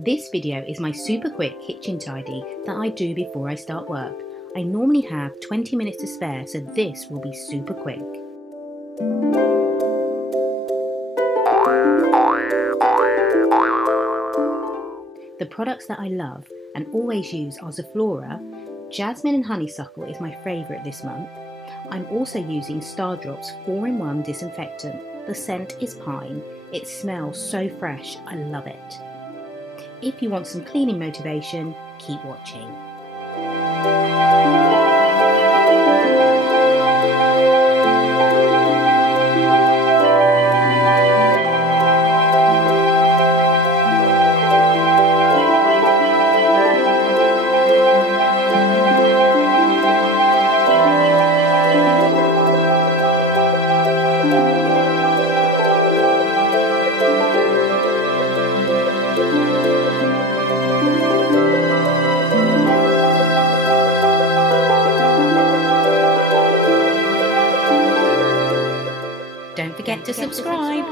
This video is my super quick kitchen tidy that I do before I start work. I normally have 20 minutes to spare, so this will be super quick. The products that I love and always use are Zoflora. Jasmine and honeysuckle is my favourite this month. I'm also using Stardrop's 4-in-1 disinfectant. The scent is pine. It smells so fresh, I love it. If you want some cleaning motivation, keep watching. Don't forget to subscribe.